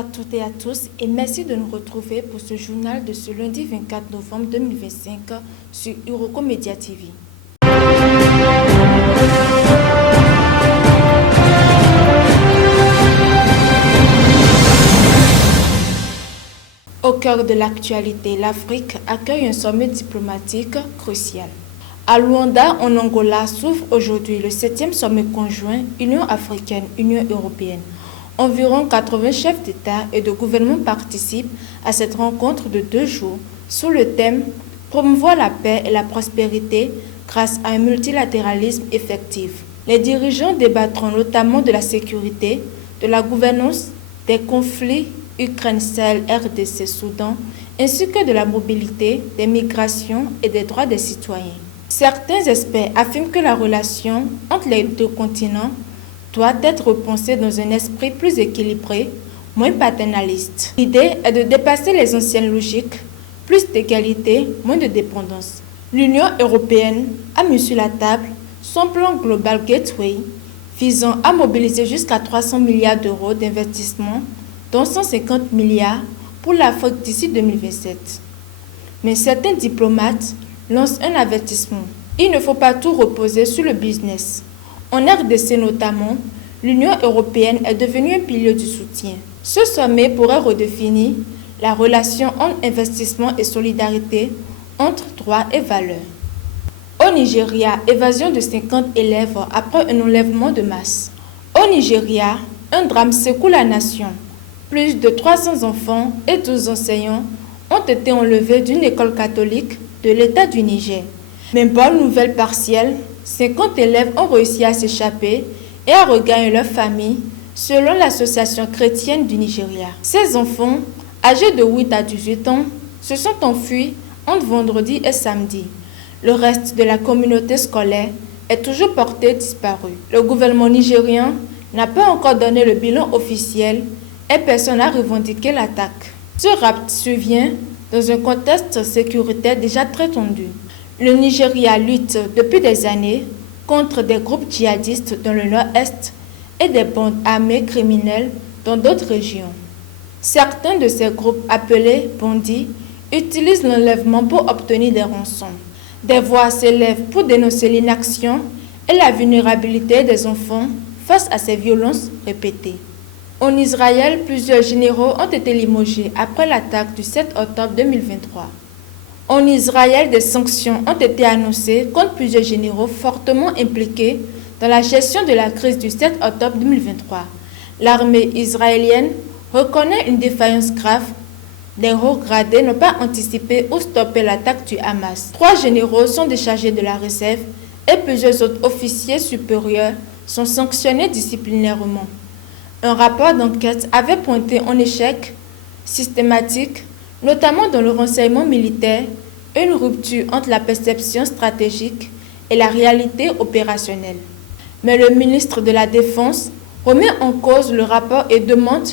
à toutes et à tous et merci de nous retrouver pour ce journal de ce lundi 24 novembre 2025 sur Iroko Media TV. Au cœur de l'actualité, l'Afrique accueille un sommet diplomatique crucial. À Luanda, en Angola, s'ouvre aujourd'hui le 7e sommet conjoint Union africaine-Union européenne. Environ 80 chefs d'État et de gouvernement participent à cette rencontre de 2 jours sous le thème « Promouvoir la paix et la prospérité grâce à un multilatéralisme effectif ». Les dirigeants débattront notamment de la sécurité, de la gouvernance, des conflits Ukraine, Sahel, RDC, Soudan, ainsi que de la mobilité, des migrations et des droits des citoyens. Certains experts affirment que la relation entre les deux continents doit être repensée dans un esprit plus équilibré, moins paternaliste. L'idée est de dépasser les anciennes logiques, plus d'égalité, moins de dépendance. L'Union européenne a mis sur la table son plan Global Gateway, visant à mobiliser jusqu'à 300 milliards d'euros d'investissement, dont 150 milliards pour l'Afrique d'ici 2027. Mais certains diplomates lancent un avertissement. Il ne faut pas tout reposer sur le business. En RDC notamment, l'Union européenne est devenue un pilier du soutien. Ce sommet pourrait redéfinir la relation entre investissement et solidarité, entre droits et valeurs. Au Nigeria, évasion de 50 élèves après un enlèvement de masse. Au Nigeria, un drame secoue la nation. Plus de 300 enfants et 12 enseignants ont été enlevés d'une école catholique de l'État du Niger. Mais bonne nouvelle partielle, 50 élèves ont réussi à s'échapper et à regagner leur famille, selon l'Association chrétienne du Nigeria. Ces enfants, âgés de 8 à 18 ans, se sont enfuis entre vendredi et samedi. Le reste de la communauté scolaire est toujours porté disparu. Le gouvernement nigérien n'a pas encore donné le bilan officiel et personne n'a revendiqué l'attaque. Ce rapt survient dans un contexte sécuritaire déjà très tendu. Le Nigeria lutte depuis des années contre des groupes djihadistes dans le nord-est et des bandes armées criminelles dans d'autres régions. Certains de ces groupes appelés bandits utilisent l'enlèvement pour obtenir des rançons. Des voix s'élèvent pour dénoncer l'inaction et la vulnérabilité des enfants face à ces violences répétées. En Israël, plusieurs généraux ont été limogés après l'attaque du 7 octobre 2023. En Israël, des sanctions ont été annoncées contre plusieurs généraux fortement impliqués dans la gestion de la crise du 7 octobre 2023. L'armée israélienne reconnaît une défaillance grave. Les hauts gradés n'ont pas anticipé ou stoppé l'attaque du Hamas. 3 généraux sont déchargés de la réserve et plusieurs autres officiers supérieurs sont sanctionnés disciplinairement. Un rapport d'enquête avait pointé un échec systématique, notamment dans le renseignement militaire, une rupture entre la perception stratégique et la réalité opérationnelle. Mais le ministre de la Défense remet en cause le rapport et demande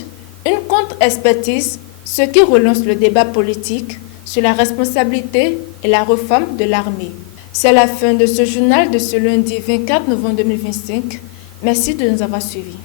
une contre-expertise, ce qui relance le débat politique sur la responsabilité et la réforme de l'armée. C'est la fin de ce journal de ce lundi 24 novembre 2025. Merci de nous avoir suivis.